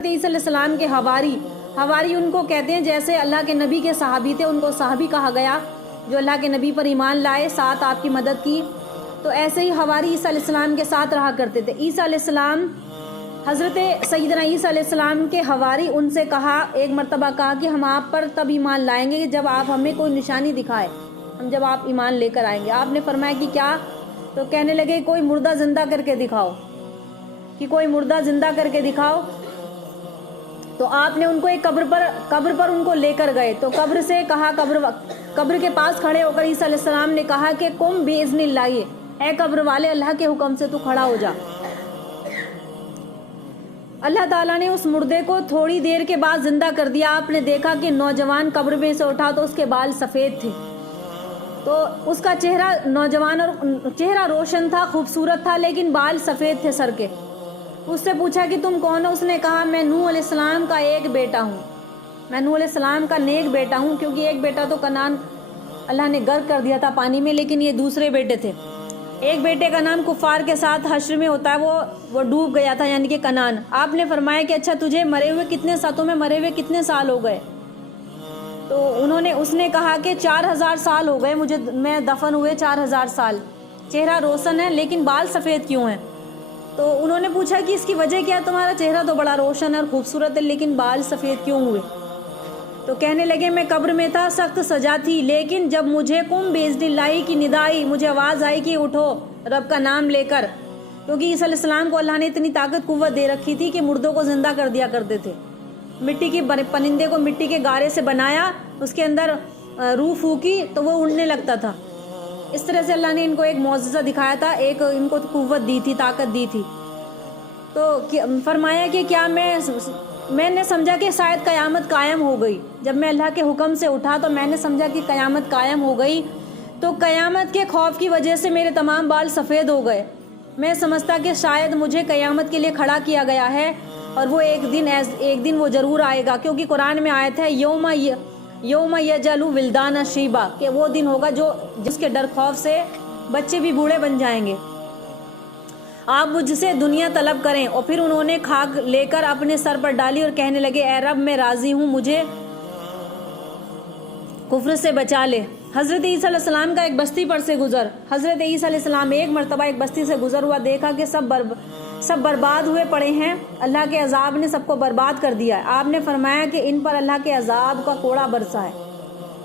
عیسیٰ علیہ السلام کے حواری ان کو کہتے ہیں، جیسے اللہ کے نبی کے صحابی تھے ان کو صحابی کہا گیا، جو اللہ کے نبی پر ایمان لائے، ساتھ آپ کی مدد کی، تو ایسے ہی حواری عیسیٰ علیہ السلام کے ساتھ رہا کرتے تھے۔ عیسیٰ علیہ السلام، حضرت سیدنا عیسیٰ علیہ السلام کے حواری ان سے کہا، ایک مرتبہ کہا کہ ہم آپ پر تب ایمان لائیں گے کہ جب آپ ہمیں کوئی نشانی دکھائے، جب آپ ایمان لے کر آئیں گے۔ آپ نے فرمایا کہ کیا؟ تو کہنے لگے کوئی مردہ زندہ کر کے دکھاؤ، کہ کوئی مردہ زندہ کر کے دکھاؤ۔ تو آپ نے ان کو ایک قبر پر ان کو لے کر گئے، تو قبر سے کہا، قبر کے پاس کھڑے ہو کر عیسیٰ علیہ السلام نے کہا کہ قم باذن اللہ، اے قبر والے اللہ کے حکم سے تو کھڑا ہو جا۔ اللہ تعالیٰ نے اس مردے کو تھوڑی دیر کے بعد زندہ کر دیا۔ آپ نے دیکھا کہ نوجوان قبر میں سے اٹھا تو اس کے بال سفید تھے، تو اس کا چہرہ روشن تھا، خوبصورت تھا، لیکن بال سفید تھے سر کے۔ اس سے پوچھا کہ تم کون ہو؟ اس نے کہا میں نوح علیہ السلام کا ایک بیٹا ہوں، میں نوح علیہ السلام کا نیک بیٹا ہوں، کیونکہ ایک بیٹا تو کنعان اللہ نے غرق کر دیا تھا پانی میں، لیکن یہ دوسرے بیٹے تھے۔ ایک بیٹے کا نام کفار کے ساتھ حشر میں ہوتا ہے، وہ ڈوب گیا تھا، یعنی کہ کنعان۔ آپ نے فرمایا کہ اچھا تمہیں مرے ہوئے کتنے سال ہو گئے؟ تو اس نے کہا کہ 4000 سال ہو گئے میں دفن ہوئے 4000 سال۔ چہرہ روشن ہے لیکن بال سفید کیوں ہیں؟ تو انہوں نے پوچھا کہ اس کی وجہ کیا ہے؟ تمہارا چہرہ تو بڑا روشن ہے اور خوبصورت ہے، لیکن بال سفید کیوں ہوئے؟ تو کہنے لگے میں قبر میں تھا، سخت سزا تھی، لیکن جب مجھے قم باذن اللہ کی ندا آئی، مجھے آواز آئی کہ اٹھو رب کا نام لے کر، کیونکہ عیسیٰ علیہ السلام کو اللہ نے اتنی طاقت قوت دے رکھی تھی کہ مردوں کو زندہ کر دیا کرتے تھے۔ پرندے کو مٹی کے گارے سے بنایا، اس کے اندر روح پھونکی تو وہ اڑنے لگتا تھا۔ اس طرح سے اللہ نے ان کو ایک معجزہ دکھایا تھا، ایک ان کو قوت دی تھی، طاقت دی تھی۔ تو فرمایا کہ کیا میں نے سمجھا کہ شاید قیامت قائم ہو گئی۔ جب میں اللہ کے حکم سے اٹھا تو میں نے سمجھا کہ قیامت قائم ہو گئی، تو قیامت کے خوف کی وجہ سے میرے تمام بال سفید ہو گئے۔ میں سمجھتا کہ شاید مجھے قیامت کے لیے کھڑا کیا گیا ہے، اور وہ ایک دن وہ ضرور آئے گا، کیونکہ قرآن میں آیت ہے یوم یجعل ولدان شیبا، کہ وہ دن ہوگا جس کے ڈر خوف سے بچے بھی بوڑھے بن جائیں گے۔ آپ مجھ سے دنیا طلب کریں۔ اور پھر انہوں نے خاک لے کر اپنے سر پر ڈالی اور کہنے لگے اے رب میں راضی ہوں، مجھے کفر سے بچا لے۔ حضرت عیسیٰ علیہ السلام کا ایک بستی پر سے گزر، حضرت عیسیٰ علیہ السلام ایک مرتبہ ایک بستی سے گزر ہوا، دیکھا کہ سب برباد ہوئے پڑے ہیں، اللہ کے عذاب نے سب کو برباد کر دیا ہے۔ آپ نے فرمایا کہ ان پر اللہ کے عذاب کا کوڑا برسا ہے۔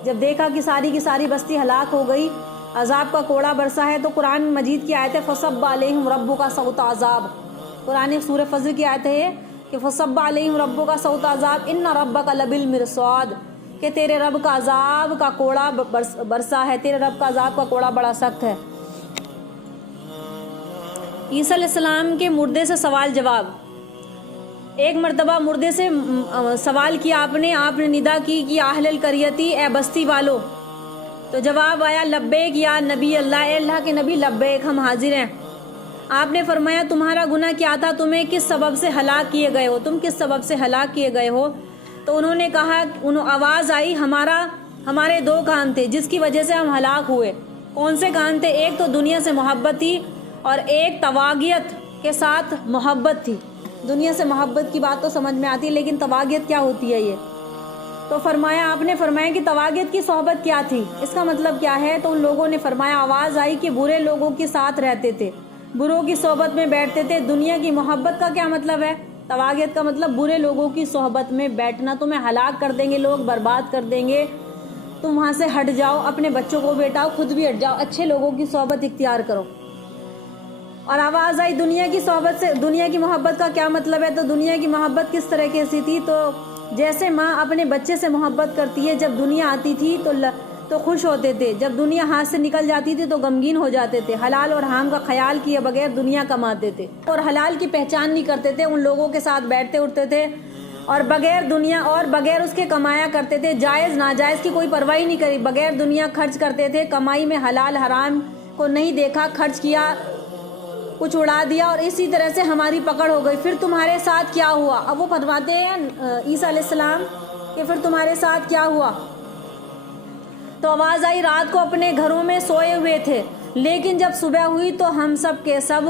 جب دیکھا کہ ساری کی ساری بستی ہلاک ہو گئی، عذاب کا کوڑا برسا ہے، تو قرآن مجید کی آیت ہے فصب علیہم ربک صوت عذاب۔ قرآن سورہ فجر کی آیت ہے کہ فصب علیہم ربک صوت عذاب ان ربک لبالمرصاد، کہ تیرے رب کا عذاب کا کوڑا برسا ہے، تیرے رب کا عذاب کا کوڑا بڑا سخت ہے۔ عیسیٰ علیہ السلام کے مردے سے سوال جواب۔ ایک مرتبہ مردے سے سوال کیا آپ نے ندا کی کہ اہل القریتی، اے بستی والو، تو جواب آیا لبیک یا نبی اللہ، اے اللہ کے نبی لبیک، ہم حاضر ہیں۔ آپ نے فرمایا تمہارا گناہ کیا تھا؟ تمہیں کس سبب سے ہلاک کیے گئے ہو؟ تم کس سبب سے ہلاک کیے گئے ہو؟ تو انہوں نے کہا، آواز آئی ہمارے 2 کان تھے جس کی وجہ سے ہم ہلاک ہوئے۔ کون سے کان تھے؟ ایک تو دنیا سے محبت تھی، اور ایک تواغیت کے ساتھ محبت تھی۔ دنیا سے محبت کی بات تو سمجھ میں آتی ہے، لیکن تواغیت کیا ہوتی ہے یہ؟ تو آپ نے فرمایا کہ تواغیت کی صحبت کیا تھی، اس کا مطلب کیا ہے؟ تو ان لوگوں نے فرمایا، آواز آئی کہ برے لوگوں کے ساتھ رہتے تھے، بروں کی صحبت میں بیٹھتے تھے۔ دنیا کی محبت کا کیا مطلب ہے؟ تواغیت کا مطلب برے لوگوں کی صحبت میں بیٹھنا، تمہیں ہلاک کر دیں گے، لوگ برباد کر دیں گے، تم وہاں سے ہٹ جاؤ، اپنے بچوں کو بھی ہٹاؤ، خود بھی ہٹ جاؤ، اچھے لوگوں کی صحبت اختیار کرو۔ اور آواز آئی دنیا کی صحبت سے، دنیا کی محبت کا کیا مطلب ہے؟ تو دنیا کی محبت کس طرح کی تھی؟ تو جیسے ماں اپنے بچے سے محبت کرتی ہے، جب دنیا آتی تھی تو خوش ہوتے تھے، جب دنیا ہاتھ سے نکل جاتی تھی تو غمگین ہو جاتے تھے، حلال اور حرام کا خیال کیے بغیر دنیا کماتے تھے، اور حلال کی پہچان نہیں کرتے تھے، ان لوگوں کے ساتھ بیٹھتے اٹھتے تھے، اور بغیر اس کے کمایا کرتے تھے، جائز ناجائز کی کوئی پرواہ نہیں کری، بغیر دنیا خرچ کرتے تھے، کمائی میں حلال حرام کو نہیں دیکھا، خرچ کیا، کچھ اڑا دیا، اور اسی طرح سے ہماری پکڑ ہو گئی۔ پھر تمہارے ساتھ کیا ہوا؟ اب وہ فرماتے ہیں عیسیٰ علیہ السلام کہ پھر تمہارے ساتھ کیا ہوا؟ تو آواز آئی رات کو اپنے گھروں میں سوئے ہوئے تھے، لیکن جب صبح ہوئی تو ہم سب کے سب